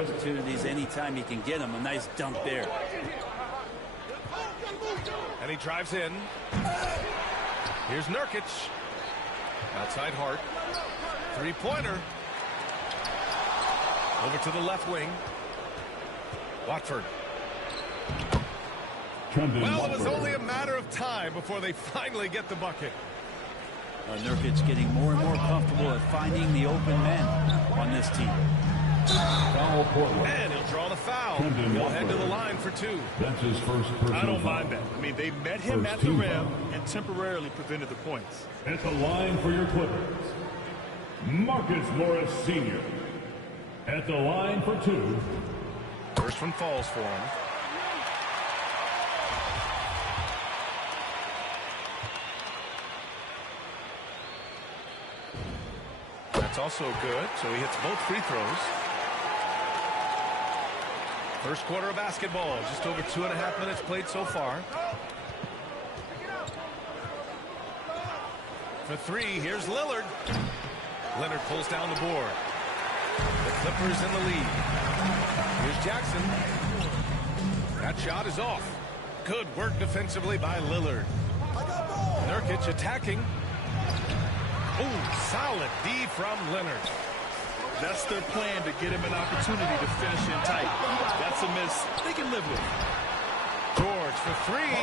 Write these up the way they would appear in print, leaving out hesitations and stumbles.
opportunities anytime he can get them. A nice dunk there. And he drives in. Here's Nurkic. Outside Hart. Three-pointer. Over to the left wing. Watford. Well, it was only a matter of time before they finally get the bucket. Nurkic getting more and more comfortable at finding the open men on this team. And he'll draw the foul. He'll head to the line for two. That's his first personal I don't foul. mind that. I mean, they met him at the rim and temporarily prevented the points. At the line for your Clippers, Marcus Morris Sr. At the line for two. First one falls for him. That's also good, so he hits both free throws. First quarter of basketball, just over 2.5 minutes played so far. For three, here's Lillard. Leonard pulls down the board. The Clippers in the lead. Here's Jackson. That shot is off. Good work defensively by Lillard. Nurkic attacking. Ooh, solid D from Leonard. That's their plan, to get him an opportunity to finish in tight. That's a miss they can live with. George for three.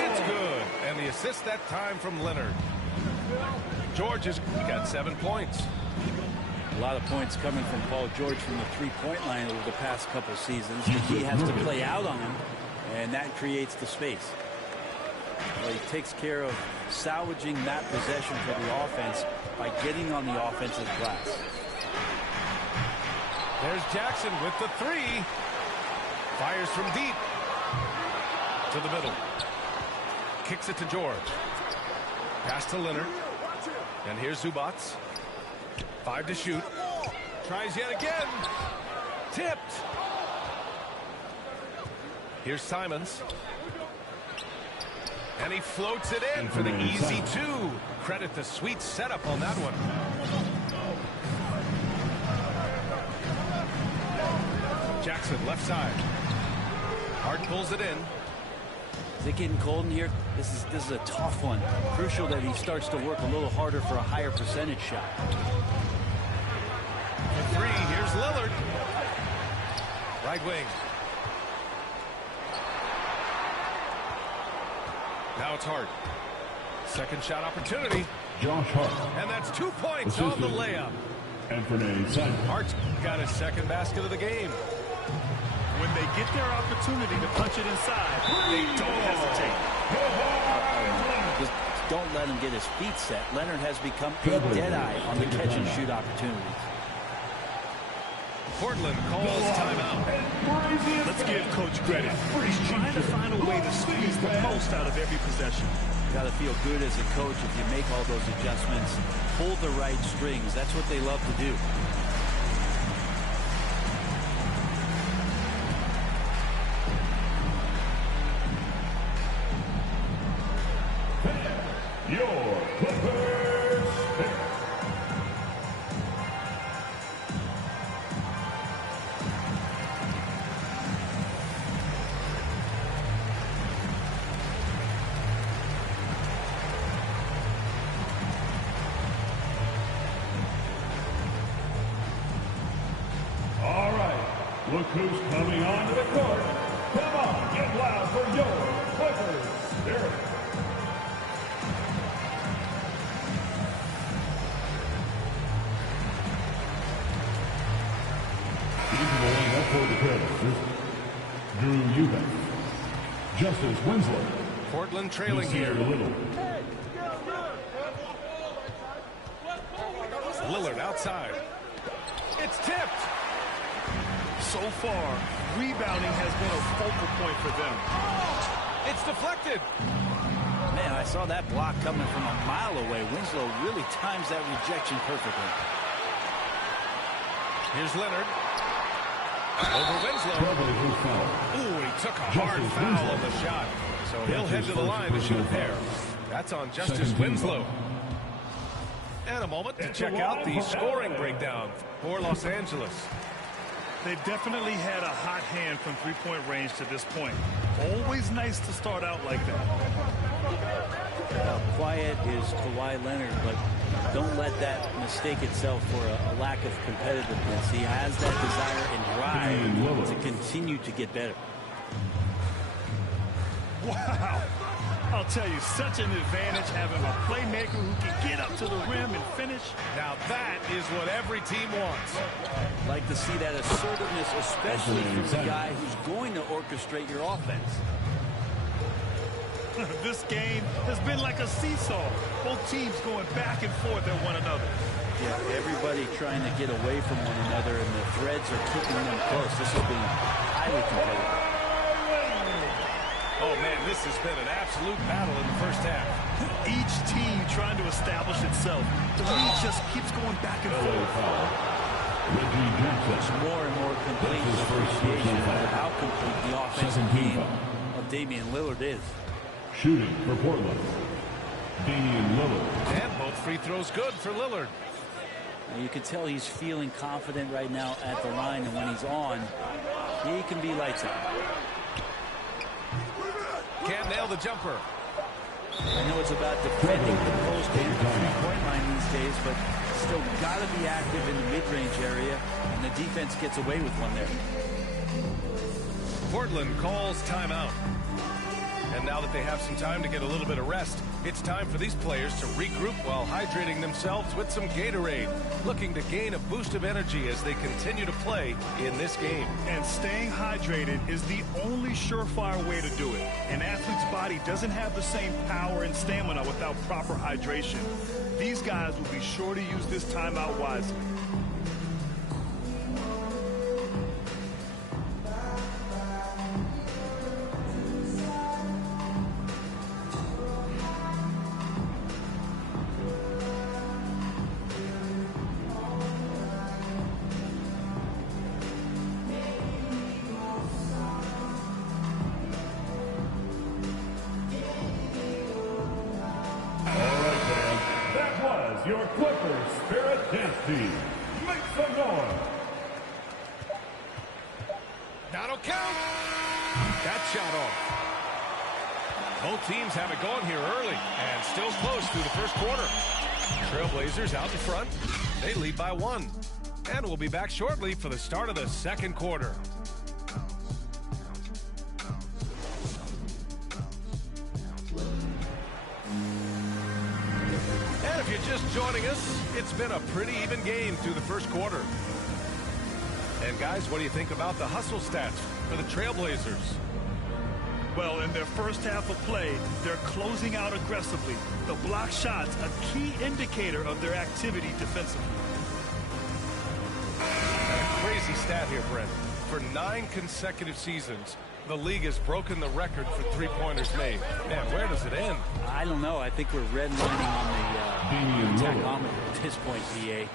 It's good. And the assist that time from Leonard. George has got 7 points. A lot of points coming from Paul George from the three-point line over the past couple seasons. He has to play out on him, and that creates the space. Well, he takes care of salvaging that possession for the offense by getting on the offensive glass. There's Jackson with the three. Fires from deep. To the middle. Kicks it to George. Pass to Leonard. And here's Zubats. 5 to shoot. Tries yet again. Tipped. Here's Simons. And he floats it in for the easy two. Credit the sweet setup on that one. Jackson, left side. Hart pulls it in. Is it getting cold in here? This is a tough one. Crucial that he starts to work a little harder for a higher percentage shot. For three, here's Lillard. Right wing. Now it's Hart. Second shot opportunity. Josh Hart. And that's 2 points on the layup. Anthony Simons. Hart's got his second basket of the game. When they get their opportunity to punch it inside, they don't hesitate. Just don't let him get his feet set. Leonard has become a deadeye on the catch-and-shoot opportunities. Portland calls timeout. Let's give Coach credit. He's trying to find a way to squeeze the most out of every possession. Got to feel good as a coach if you make all those adjustments. Pull the right strings. That's what they love to do. Your Clippers pick. All right, look who's coming onto the court. Come on, get loud for your Clippers Spirit. For the Trailblazers, Drew Eubank, Justice Winslow, Portland trailing here. Little. Lillard outside. It's tipped. So far, rebounding has been a focal point for them. It's deflected. Man, I saw that block coming from a mile away. Winslow really times that rejection perfectly. Here's Leonard. Over Winslow. Ooh, he took a hard foul on the shot. So he'll head to the line to shoot a pair. That's on Justice Winslow. And a moment to check out the scoring breakdown for Los Angeles. They've definitely had a hot hand from three-point range to this point. Always nice to start out like that. Quiet is Kawhi Leonard, but don't let that mistake itself for a lack of competitiveness. He has that desire and drive to continue to get better. Wow. I'll tell you, such an advantage having a playmaker who can get up to the rim and finish. Now that is what every team wants. Like to see that assertiveness, especially from the guy who's going to orchestrate your offense. This game has been like a seesaw. Both teams going back and forth at one another. Yeah, everybody trying to get away from one another, and the threads are keeping them close. This has been highly competitive. Oh, man, this has been an absolute battle in the first half. Each team trying to establish itself. The lead just keeps going back and forth. There's more and more complete appreciation of how complete the offensive game of Damian Lillard is. Shooting for Portland, Damian Lillard. And both free throws good for Lillard. You can tell he's feeling confident right now at the line, and when he's on, he can be lights out. Can't nail the jumper. I know it's about defending the post and the three-point line these days, but still got to be active in the mid-range area, and the defense gets away with one there. Portland calls timeout. And now that they have some time to get a little bit of rest, it's time for these players to regroup while hydrating themselves with some Gatorade, looking to gain a boost of energy as they continue to play in this game. And staying hydrated is the only surefire way to do it. An athlete's body doesn't have the same power and stamina without proper hydration. These guys will be sure to use this timeout wisely. Your Clippers Spirit Dance Team. Make some noise. That'll count. That shot off. Both teams have it going here early and still close through the first quarter. Trailblazers out in front. They lead by 1. And we'll be back shortly for the start of the second quarter. If you're just joining us, it's been a pretty even game through the first quarter. And guys, what do you think about the hustle stats for the Trailblazers? Well, in their first half of play, they're closing out aggressively. The block shots, a key indicator of their activity defensively. And a crazy stat here, Brent. For 9 consecutive seasons, the league has broken the record for three-pointers made. Man, where does it end? I don't know. I think we're redlining on the tachometer at this point, VA.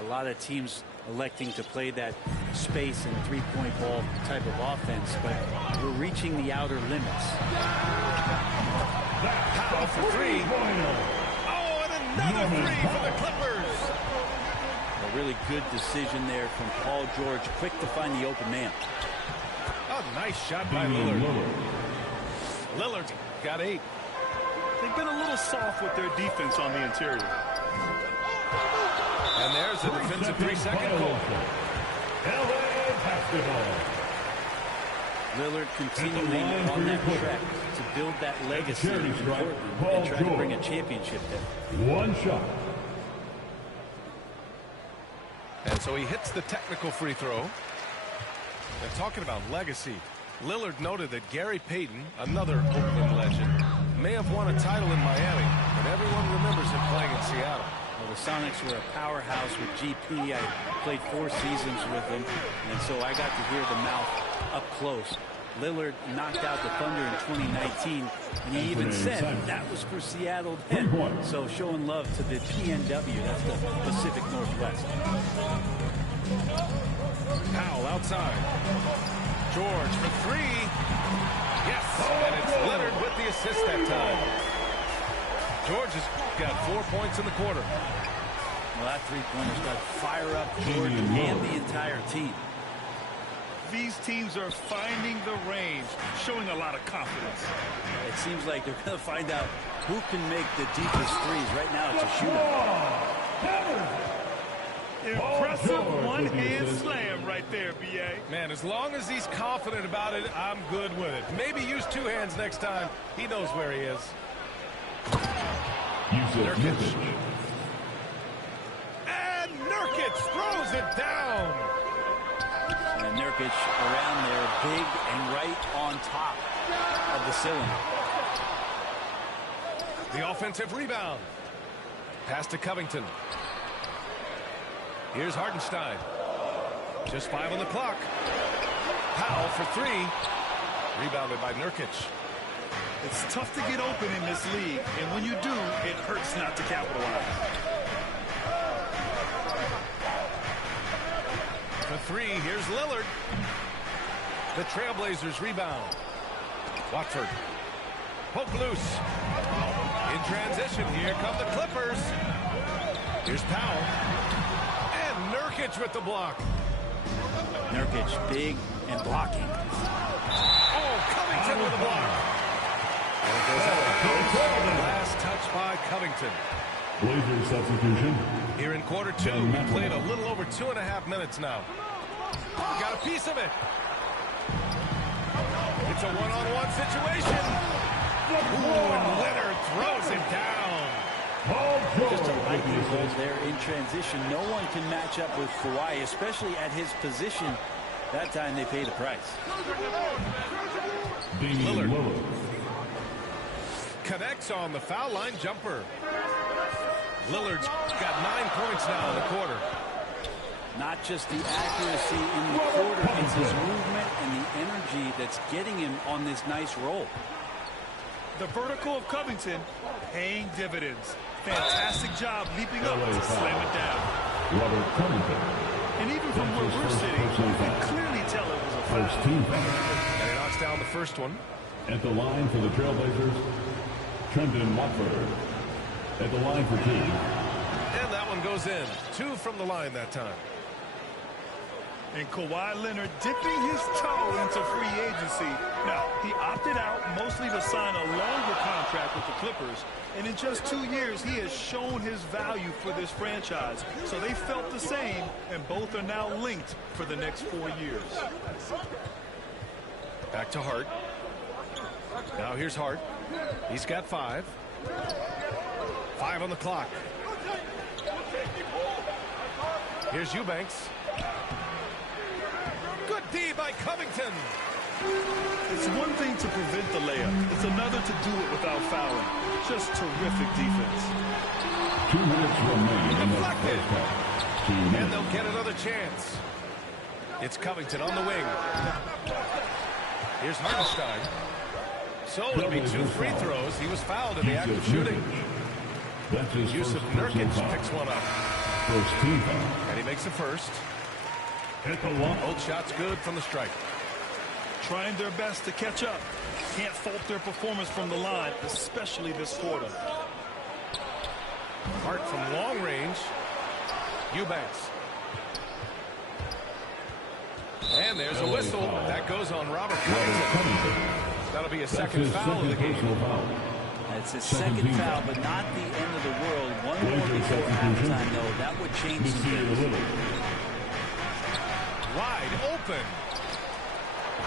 A lot of teams electing to play that space and three-point ball type of offense, but we're reaching the outer limits. Powell for 3. Oh, and another 3 for the Clippers. A really good decision there from Paul George. Quick to find the open man. A nice shot by Lillard. Lillard got 8. They've been a little soft with their defense on the interior. And there's a defensive 3-second call. LA basketball. Lillard continuing on that track to build that legacy in Portland and try to bring a championship there. One shot. And so he hits the technical free throw. And talking about legacy, Lillard noted that Gary Payton, another Oakland legend, may have won a title in Miami, but everyone remembers him playing in Seattle. Well, the Sonics were a powerhouse with GP. I played 4 seasons with them, and so I got to hear the mouth up close. Lillard knocked out the Thunder in 2019, and he even said that was for Seattle then. So showing love to the PNW, that's the Pacific Northwest. Powell outside. George for 3. Yes, and it's Leonard with the assist that time. George has got 4 points in the quarter. Well, that three-pointer's got to fire up Jordan and the entire team. These teams are finding the range, showing a lot of confidence. It seems like they're going to find out who can make the deepest threes. Right now, it's a shootout. Impressive one-hand slam right there, B.A. Man, as long as he's confident about it, I'm good with it. Maybe use two hands next time. He knows where he is. Nurkic. And Nurkic throws it down. And Nurkic around there, big and right on top of the cylinder. The offensive rebound. Pass to Covington. Here's Hartenstein. Just 5 on the clock. Powell for 3. Rebounded by Nurkic. It's tough to get open in this league, and when you do, it hurts not to capitalize. For 3, here's Lillard. The Trailblazers rebound. Watford. Poke loose. In transition, here come the Clippers. Here's Powell. And Nurkic with the block. Nurkic big and blocking. Oh, Covington with the block. And it goes out of bounds. Last touch by Covington. Blazers substitution. Here in quarter 2, we played a little over 2.5 minutes now. Got a piece of it. It's a one-on-one situation. Ooh, and Leonard throws it down. Just a lightning bolt there in transition. No one can match up with Kawhi, especially at his position. That time they paid a price. Lillard connects on the foul line jumper. Lillard's got 9 points now in the quarter. Not just the accuracy in the quarter, it's his movement and the energy that's getting him on this nice roll. The vertical of Covington paying dividends. Fantastic job leaping up to slam it down. Robert Covington. And even from where we're sitting, you can clearly tell it was a First foul. team foul. And he knocks down the first one. At the line for the Trailblazers, Trendon Watford. At the line for 2. And that one goes in. 2 from the line that time. And Kawhi Leonard dipping his toe into free agency. Now, he opted out mostly to sign a longer contract with the Clippers. And in just 2 years, he has shown his value for this franchise. So they felt the same, and both are now linked for the next 4 years. Back to Hart. Now here's Hart. He's got 5. 5 on the clock. Here's Eubanks. Good D by Covington. It's one thing to prevent the layup. It's another to do it without fouling. Just terrific defense. 2 minutes remaining in the Deflected. first half. 2 And minutes. they'll get another chance. It's Covington on the wing. Here's Hartenstein. So it'll be 2 free throws. He was fouled in the act of shooting. That's his Yusuf first personal Nurkic foul. picks one up. First team foul. And he makes the first. At the line. Both shots good from the stripe. Trying their best to catch up. Can't fault their performance from the line, especially this quarter. Hart from long range. Eubanks. And there's a whistle. That goes on Robert Covington. That'll be a second foul of the game. It's his second foul, but not the end of the world. One more before halftime, though. That would change some things. Wide open.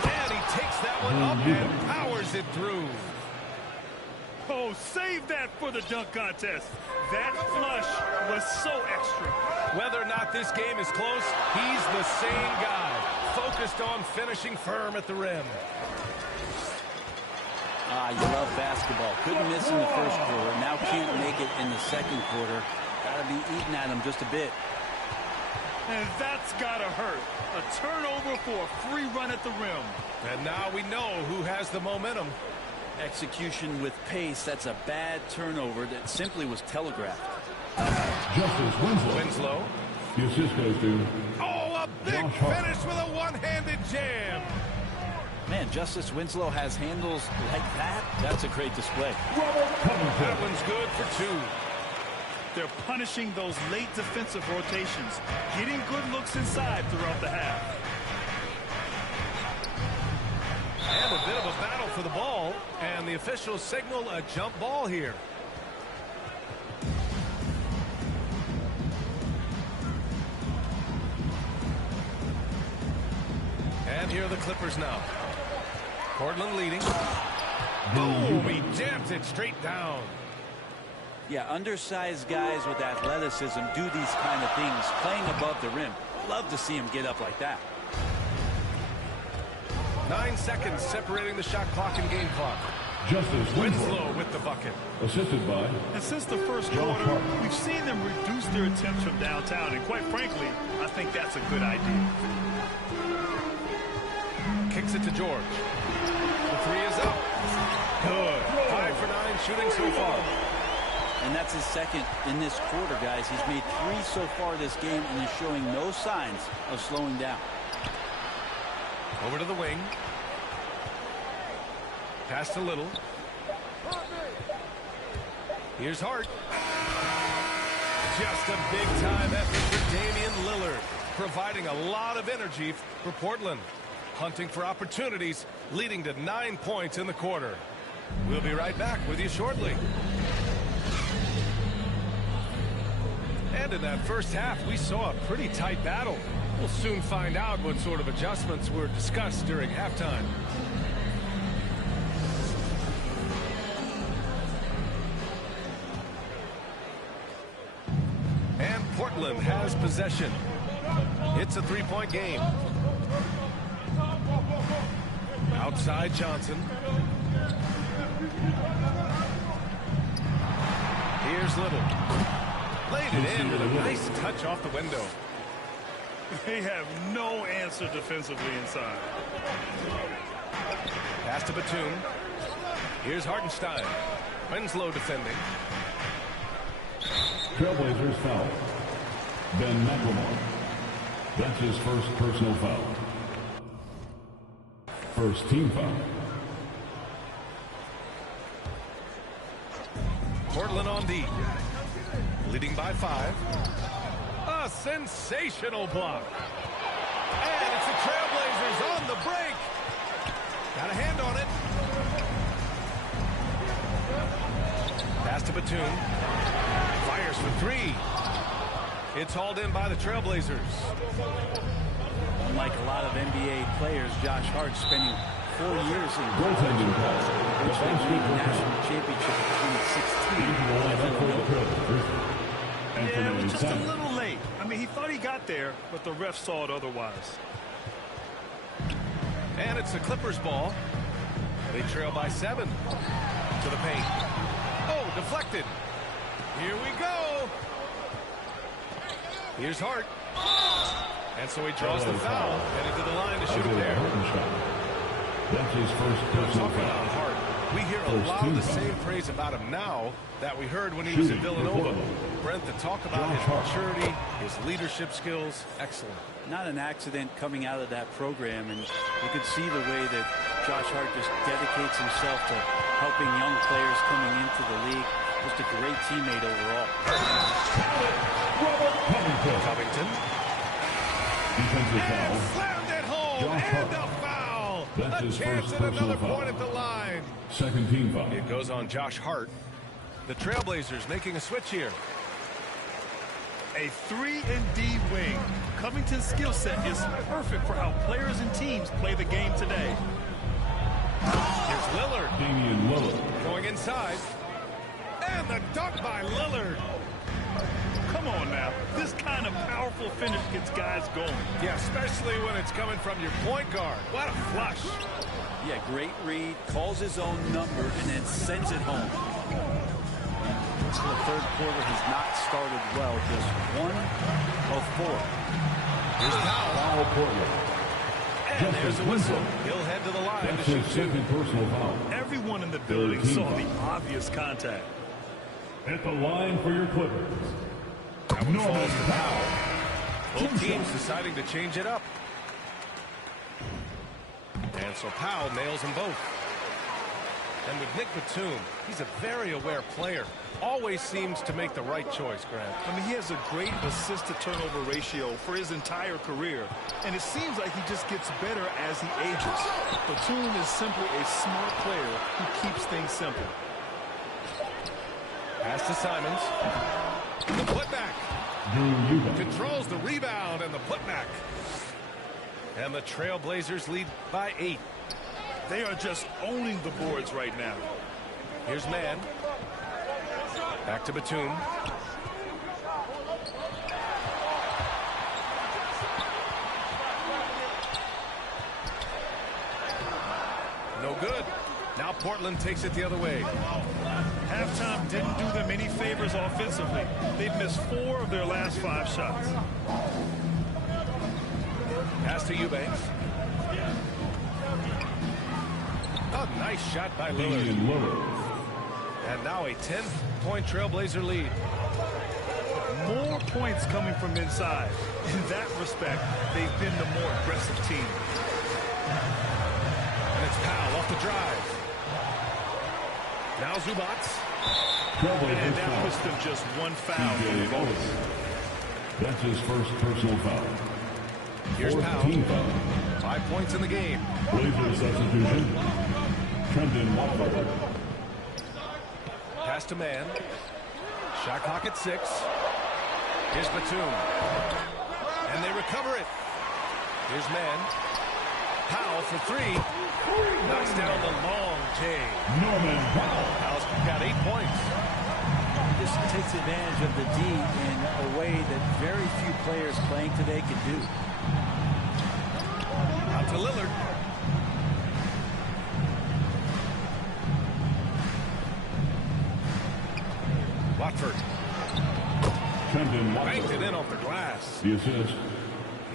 And he takes that one up and powers it through. Oh, save that for the dunk contest. That flush was so extra. Whether or not this game is close, he's the same guy. Focused on finishing firm at the rim. You love basketball. Couldn't miss in the first quarter. Now can't make it in the second quarter. Got to be eating at him just a bit. And that's got to hurt. A turnover for a free run at the rim. And now we know who has the momentum. Execution with pace. That's a bad turnover that simply was telegraphed. Justice Winslow. Winslow. The assist goes to Oh, a big Josh Hart. finish with a one-handed jam. Man, Justice Winslow has handles like that. That's a great display. Robert Covington. That one's good for 2. they're punishing those late defensive rotations, getting good looks inside throughout the half. And a bit of a battle for the ball, and the officials signal a jump ball here. And here are the Clippers now. Portland leading. Boom! He jams it straight down. Yeah, undersized guys with athleticism do these kind of things, playing above the rim. Love to see him get up like that. 9 seconds separating the shot clock and game clock. Justice Winslow with the bucket. Assisted by. And since the first quarter, we've seen them reduce their attempts from downtown. And quite frankly, I think that's a good idea. Kicks it to George. The three is up. Good. 5 for 9 shooting so far. And that's his second in this quarter, guys. He's made 3 so far this game and is showing no signs of slowing down. Over to the wing. Pass to Little. Here's Hart. Just a big-time effort for Damian Lillard, providing a lot of energy for Portland. Hunting for opportunities, leading to 9 points in the quarter. We'll be right back with you shortly. And in that first half, we saw a pretty tight battle. We'll soon find out what sort of adjustments were discussed during halftime. And Portland has possession. It's a 3-point game. Outside Johnson. Here's Little. Laid it in with a nice touch off the window. They have no answer defensively inside. Pass to Batum. Here's Hartenstein. Winslow defending. Trailblazers foul. Ben McLemore. That's his first personal foul. First team foul. Portland on D. Leading by 5. A sensational block. And it's the Trailblazers on the break. Got a hand on it. Pass to Batum. Fires for 3. It's hauled in by the Trailblazers. Unlike a lot of NBA players, Josh Hart spending 4 years in Goaltending call. which they won the national championship in 2016. Yeah, it was just a little late. I mean, he thought he got there, but the ref saw it otherwise. And it's the Clippers ball. They trail by 7. To the paint. Oh, deflected. Here we go. Here's Hart. And so he draws the foul. Headed to the line to shoot a pair. That's his first personal Talking about foul. Hart. We hear a lot of the same praise about him now that we heard when he was at Villanova. Brent, the talk about his maturity, his leadership skills, excellent. Not an accident coming out of that program, and you could see the way that Josh Hart just dedicates himself to helping young players coming into the league. Just a great teammate overall. Covington. Defensive foul. Slammed it home. And a foul. That's A his chance first at personal another foul. point at the line. Second team foul. It goes on Josh Hart. The Trailblazers making a switch here. A 3-and-D wing. Covington's skill set is perfect for how players and teams play the game today. Here's Lillard. Damian Lillard. Going inside. And the dunk by Lillard. Come on now. This kind of powerful finish gets guys going. Yeah, especially when it's coming from your point guard. What a flush. Yeah, great read, calls his own number, and then sends it home. So the third quarter has not started well, just 1 of 4. Here's Powell. Foul Portland. And there's a whistle. He'll head to the line That's to his shoot 2. second personal foul. Everyone in the building Third team saw foul. the obvious contact. At the line for your Clippers. That one Norman falls for Powell. Both teams deciding to change it up. And so Powell nails them both. And with Nick Batum, he's a very aware player. Always seems to make the right choice, Grant. I mean, he has a great assist-to-turnover ratio for his entire career. And it seems like he just gets better as he ages. Batum is simply a smart player who keeps things simple. Pass to Simons. The putback. Controls the rebound and the putback. And the Trailblazers lead by 8. They are just owning the boards right now. Here's Mann. Back to Batum. No good. Now Portland takes it the other way. Halftime didn't do them any favors offensively. They've missed 4 of their last 5 shots. Pass to Eubanks. A nice shot by Lillard. And now a 10-point Trailblazer lead. More points coming from inside. In that respect, they've been the more aggressive team. And it's Powell off the drive. Now Zubats. And that puts them just 1 foul. That's his first personal foul. Here's Powell. 5 points in the game. Blazer substitution. Trendon Watford. Pass to Mann. Shot clock at 6. Here's Batum. And they recover it. Here's Mann. Powell for 3. Knocks down the long J. Norman Powell. Powell's got 8 points. This takes advantage of the D in a way that very few players playing today can do. Out to Lillard. Watford. Banked it in off the glass. The assist.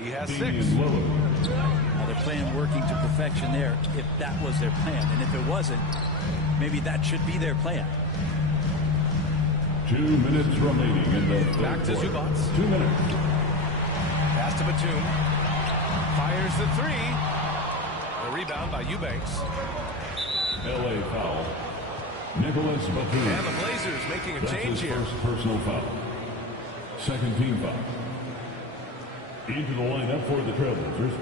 He has 6. Now they're playing working to perfection there if that was their plan. And if it wasn't, maybe that should be their plan. 2 minutes remaining in the third Back to quarter. Zubats. 2 minutes. Pass to Batum. Fires the 3. A rebound by Eubanks. L.A. foul. Nicholas Batum. And the Blazers making a That's change his here. first personal foul. Second team foul. Into the lineup for the Trailblazers.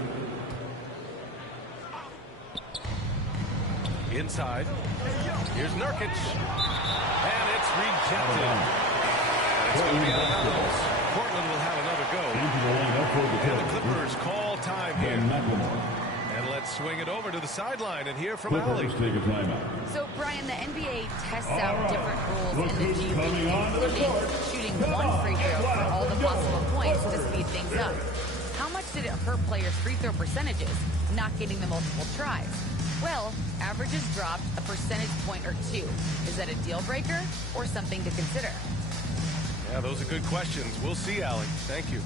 Inside. Here's Nurkic. And it's rejected. And it's going to be out of bounds. Portland will have another go. Into the lineup for the And the Trailblazers. Clippers call time here. And McLemore. And let's swing it over to the sideline and hear from Allie. Clippers take a timeout. So, Brian, the NBA tests All out right. different rules Look in the who's G League, coming onto the including court. shooting Come one on, free get throw for loud all the for possible Joe. points to Clippers. speed things up. How much did it hurt players' free throw percentages not getting the multiple tries? Well, averages dropped a percentage point or 2. Is that a deal breaker or something to consider? Yeah, those are good questions. We'll see, Allie. Thank you.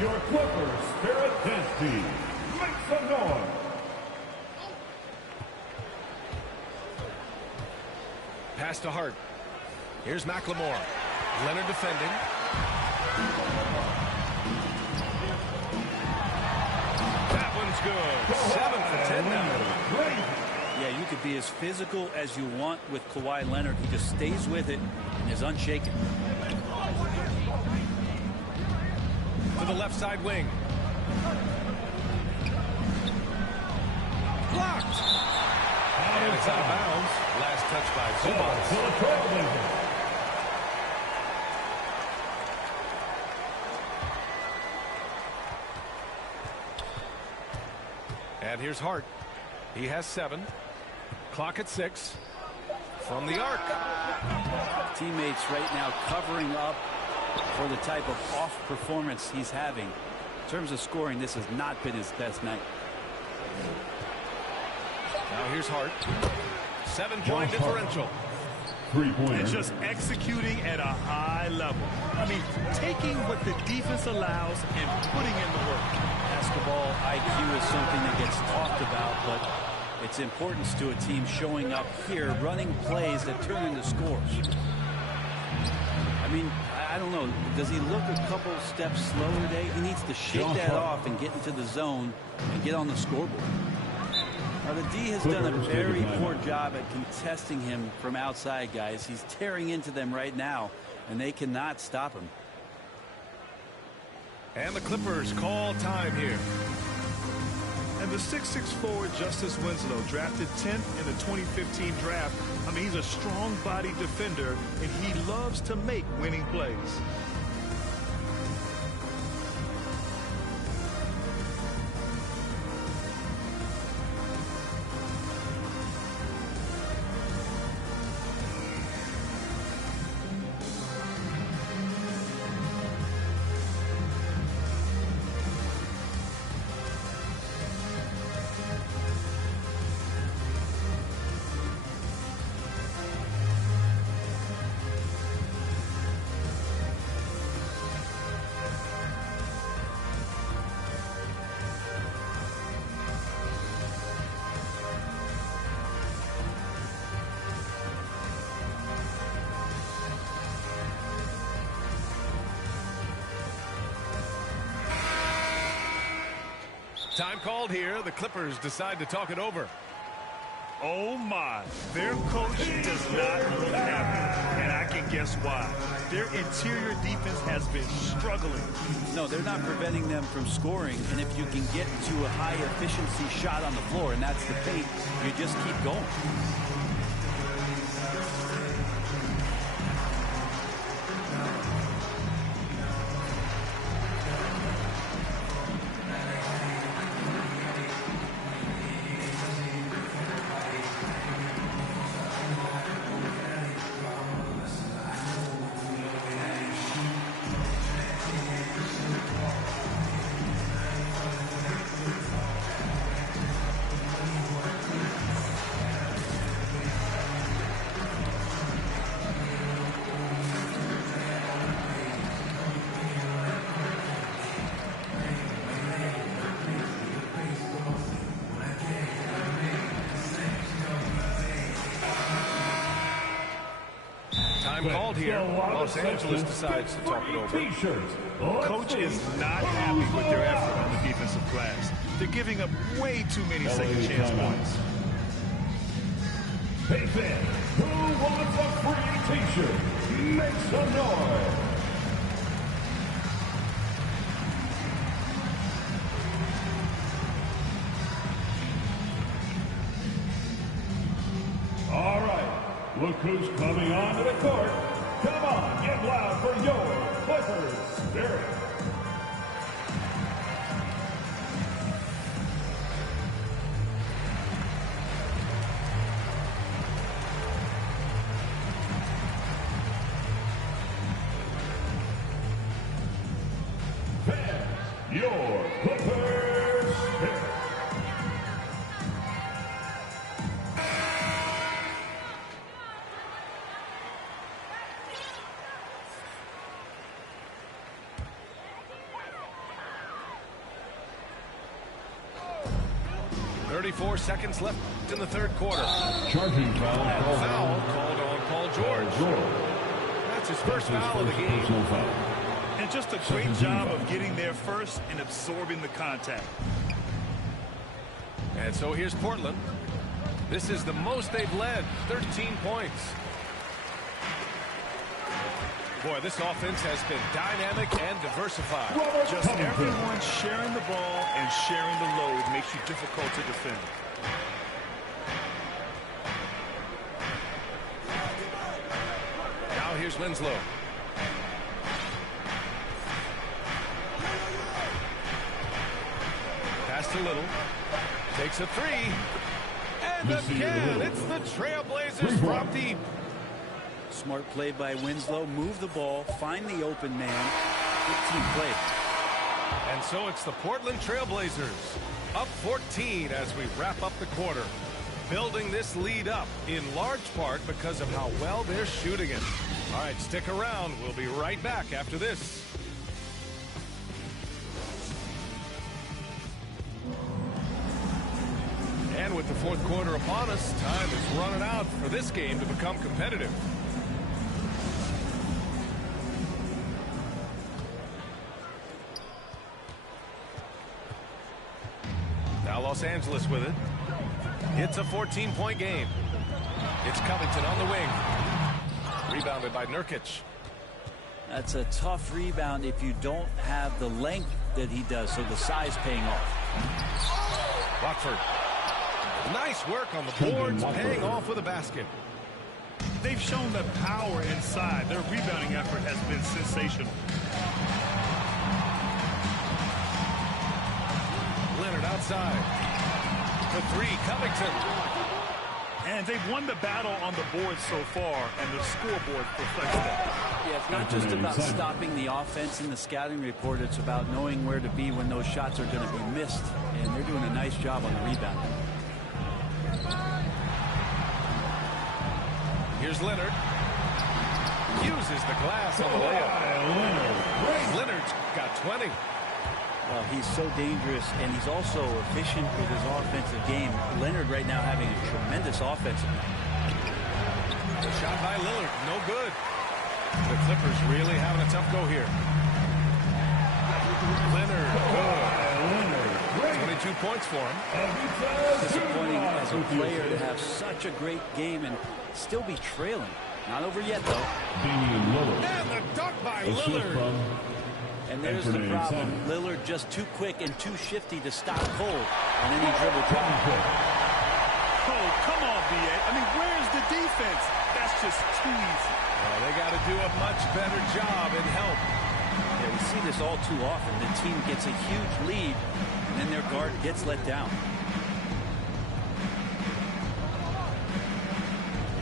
Your Clippers Spirit Dance Team. Make some noise. Pass to Hart. Here's McLemore. Leonard defending. That one's good. 7 for 10 now. Yeah, you could be as physical as you want with Kawhi Leonard. He just stays with it and is unshaken. To the left side wing. Blocked. And it's out of bounds. Last touch by Zubats. And here's Hart. He has 7. Clock at 6. From the arc. Teammates right now covering up for the type of off performance he's having. In terms of scoring, this has not been his best night. Now here's Hart. 7-point differential. And just executing at a high level. I mean, taking what the defense allows and putting in the work. Basketball IQ is something that gets talked about, but its importance to a team showing up here, running plays that turn into scores. I mean, I don't know. Does he look a couple steps slow today? He needs to shake that off and get into the zone and get on the scoreboard. Now, the D has done a very poor job at contesting him from outside, guys. He's tearing into them right now, and they cannot stop him. And the Clippers call time here. And the 6'6" forward Justice Winslow, drafted 10th in the 2015 draft. I mean, he's a strong body defender, and he loves to make winning plays. Time called here. The Clippers decide to talk it over. Oh, my. Their coach does not look happy, and I can guess why. Their interior defense has been struggling. No, they're not preventing them from scoring, and if you can get to a high-efficiency shot on the floor, and that's the paint, you just keep going. Time called here. Los Angeles decides to talk it over. Coach is not happy with their effort on the defensive glass. They're giving up way too many second chance points. Hey fans, who wants a free t-shirt? Make some noise. All right, look who's coming onto the court. Come on, get loud for your Clippers Spirit. Your Clippers Spirit. .34 seconds left in the third quarter. Charging foul. Foul called on Paul George. That's his first foul of the game. And just a great job of getting there first and absorbing the contact. And so here's Portland. This is the most they've led, 13 points. Boy, this offense has been dynamic and diversified. Just everyone sharing the ball and sharing the load makes you difficult to defend. Now here's Winslow. Pass to Little. Takes a three. And again, it's the Trailblazers from deep. Smart play by Winslow. Move the ball, find the open man. Good team play. And so it's the Portland Trailblazers up 14 as we wrap up the quarter. Building this lead up in large part because of how well they're shooting it. All right, stick around. We'll be right back after this. And with the fourth quarter upon us, time is running out for this game to become competitive. Now Los Angeles with it. It's a 14-point game. It's Covington on the wing. Rebounded by Nurkic. That's a tough rebound if you don't have the length that he does, so the size paying off. Watford. Nice work on the boards, paying off with a basket. They've shown the power inside. Their rebounding effort has been sensational. Leonard outside. For three, Covington. And they've won the battle on the board so far, and the scoreboard reflects that. Yeah, it's not just about stopping the offense in the scouting report. It's about knowing where to be when those shots are going to be missed. And they're doing a nice job on the rebound. Here's Leonard. Uses the glass on the layup. Leonard's got 20. Well, he's so dangerous, and he's also efficient with his offensive game. Leonard right now having a tremendous offensive night. The shot by Lillard, no good. The Clippers really having a tough go here. Leonard, good. 22 points for him. Disappointing as a player to have such a great game and still be trailing. Not over yet, though. And the dunk by Lillard. And there's the problem. Lillard just too quick and too shifty to stop cold on any dribble drive. Oh, come on, B.A. I mean, where's the defense? That's just too easy. Well, they got to do a much better job in help. Yeah, we see this all too often. The team gets a huge lead, and then their guard gets let down.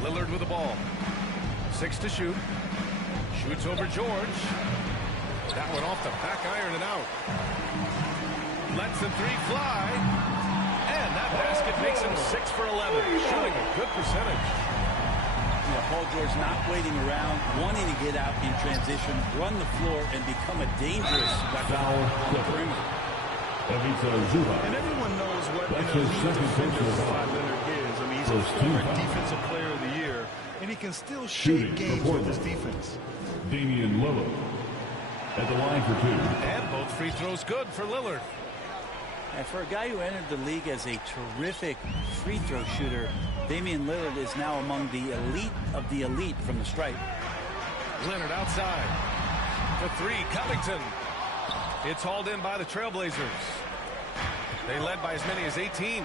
Lillard with the ball. 6 to shoot. Shoots over George. That one off the back iron and out. Lets the three fly. And that basket makes him 6 for 11. Showing a good percentage. Yeah, Paul George not waiting around, wanting to get out in transition, run the floor, and become a dangerous weapon on the perimeter. And everyone knows what an elite defender Kawhi Leonard is. I mean, he's a former defensive player of the year, and he can still shape games with his defense. Damian Lillard at the line for 2. And both free throws good for Lillard. And for a guy who entered the league as a terrific free throw shooter, Damian Lillard is now among the elite of the elite from the stripe. Leonard outside. For 3, Covington. It's hauled in by the Trailblazers. They led by as many as 18.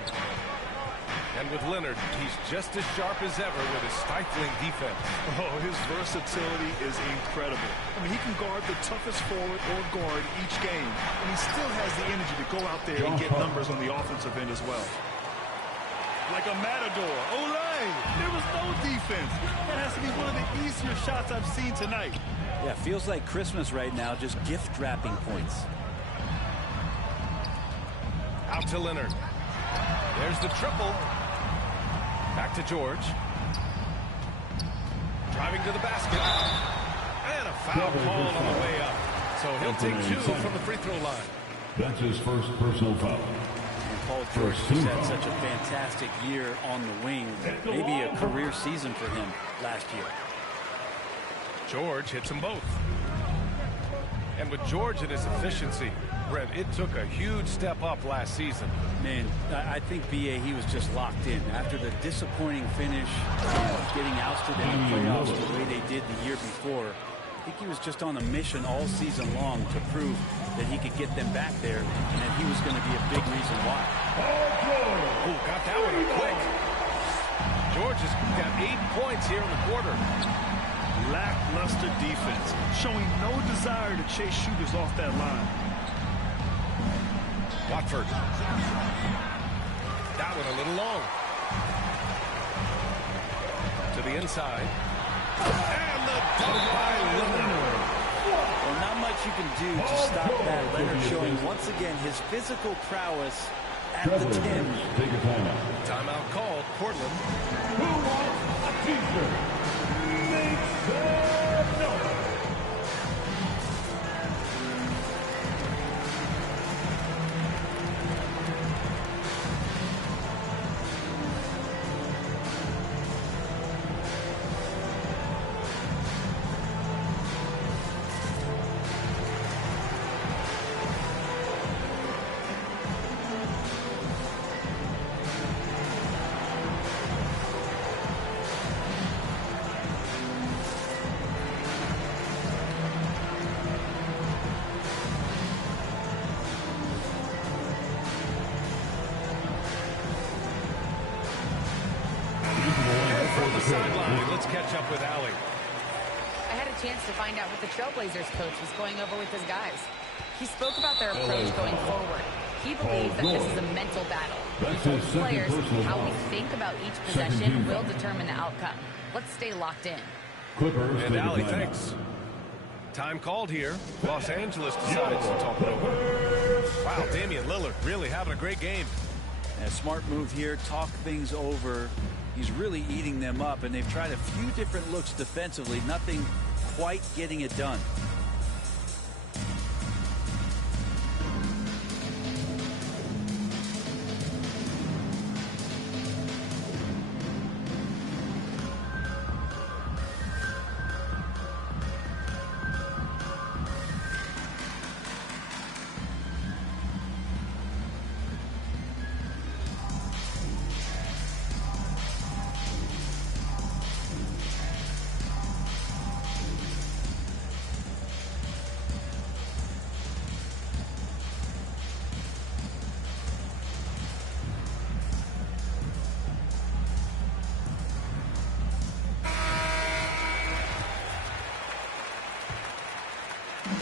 And with Leonard, he's just as sharp as ever with his stifling defense. Oh, his versatility is incredible. I mean, he can guard the toughest forward or guard each game, and he still has the energy to go out there and get numbers on the offensive end as well. Like a matador. Olay! There was no defense. That has to be one of the easier shots I've seen tonight. Yeah, feels like Christmas right now, just gift wrapping points. Out to Leonard. There's the triple. Back to George. Driving to the basket. And a foul call on the way up. So he'll take 2 from the free throw line. That's his first personal foul. And Paul George has had such a fantastic year on the wing. Maybe a career season for him last year. George hits them both. And with George and his efficiency, Brent, it took a huge step up last season. Man, I think, B.A., he was just locked in. After the disappointing finish, getting ousted in the playoffs the way they did the year before, I think he was just on a mission all season long to prove that he could get them back there and that he was going to be a big reason why. Oh, got that one quick. George has got 8 points here in the quarter. Lackluster defense, showing no desire to chase shooters off that line. Watford. That one a little long. To the inside. And the dunk by Leonard. Well, not much you can do to stop that. Leonard showing once again his physical prowess at the 10. Take a timeout. Timeout called. Portland. Who wants a t-shirt? Make some noise. Sideline. Let's catch up with Allie. I had a chance to find out what the Trailblazers coach was going over with his guys. He spoke about their approach going forward. He believes that this is a mental battle. That's He told his the second players personal how we foul. think about each Second possession team will foul. determine the outcome. Let's stay locked in. Clippers And take a Allie, timeout. thanks. Time called here. Los Angeles decides to talk it over. Wow, Damian Lillard really having a great game. A smart move here, talk things over. He's really eating them up, and they've tried a few different looks defensively. Nothing quite getting it done.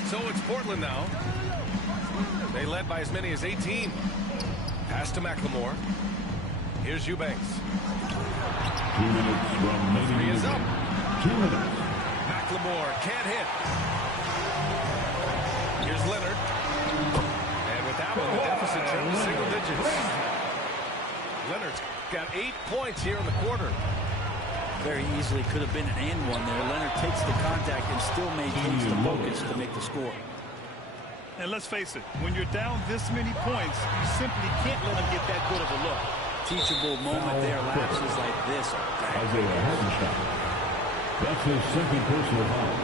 So it's Portland now. They led by as many as 18. Pass to McLemore. Here's Eubanks. 2 minutes remaining. Three is up. 2 minutes. McLemore can't hit. Here's Leonard. And with that one, the deficit turned to single digits. Leonard's got 8 points here in the quarter. Very easily could have been an and one there. Leonard takes the contact and still maintains the focus to make the score. And let's face it, when you're down this many points, you simply can't let them get that good of a look. Teachable moment there. Lapses like this are bad. Isaiah Hartenstein. That's his second personal foul.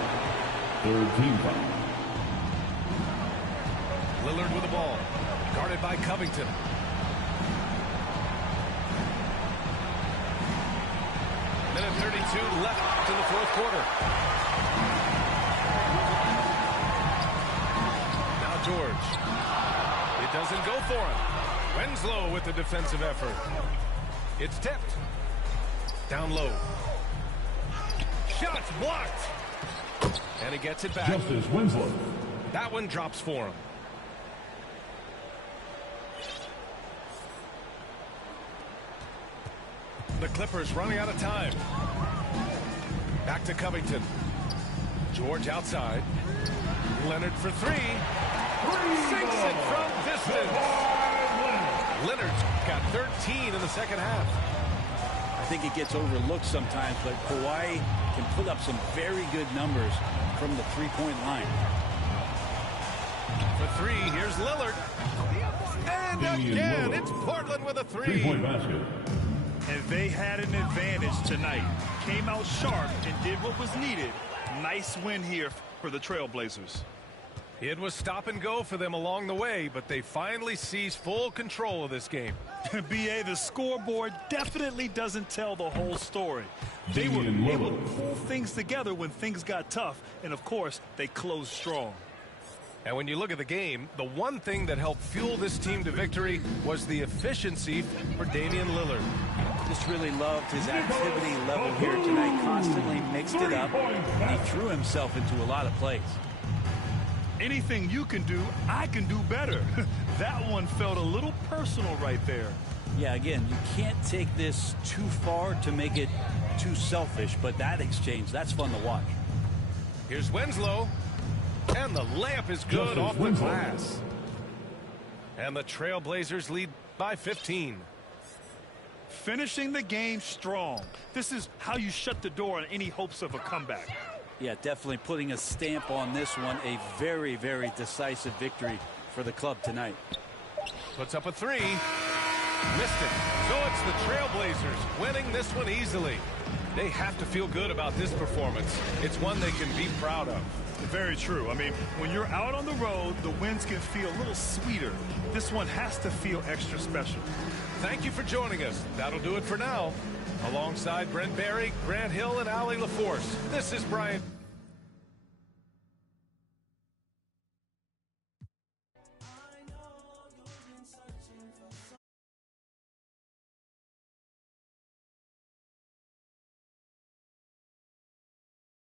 Third team foul. Lillard with the ball. Guarded by Covington. Minute 32 left in the fourth quarter. Now George. It doesn't go for him. Winslow with the defensive effort. It's tipped. Down low. Shots blocked. And he gets it back. Justice Winslow. That one drops for him. The Clippers running out of time. Back to Covington. George outside. Leonard for three. Sinks it from distance. Leonard's got 13 in the second half. I think it gets overlooked sometimes, but Kawhi can put up some very good numbers from the three-point line. For three, here's Lillard. And again, it's Portland with a three. Three-point basket. And they had an advantage tonight. Came out sharp and did what was needed. Nice win here for the Trailblazers. It was stop and go for them along the way, but they finally seized full control of this game. BA, the scoreboard definitely doesn't tell the whole story. They were Damian able to Lillard. pull things together when things got tough, and of course, they closed strong. And when you look at the game, the one thing that helped fuel this team to victory was the efficiency for Damian Lillard. Just really loved his activity level here tonight. Constantly mixed it up. And he threw himself into a lot of plays. Anything you can do, I can do better. That one felt a little personal right there. Yeah, again, you can't take this too far to make it too selfish, but that exchange, that's fun to watch. Here's Winslow. And the layup is good off the glass. And the Trailblazers lead by 15. Finishing the game strong. This is how you shut the door on any hopes of a comeback. Yeah, definitely putting a stamp on this one. A very, very decisive victory for the club tonight. Puts up a three. Missed it. So it's the Trailblazers winning this one easily. They have to feel good about this performance. It's one they can be proud of. Very true. I mean, when you're out on the road, the wins can feel a little sweeter. This one has to feel extra special. Thank you for joining us. That'll do it for now. Alongside Brent Barry, Grant Hill, and Allie LaForce, this is Brian.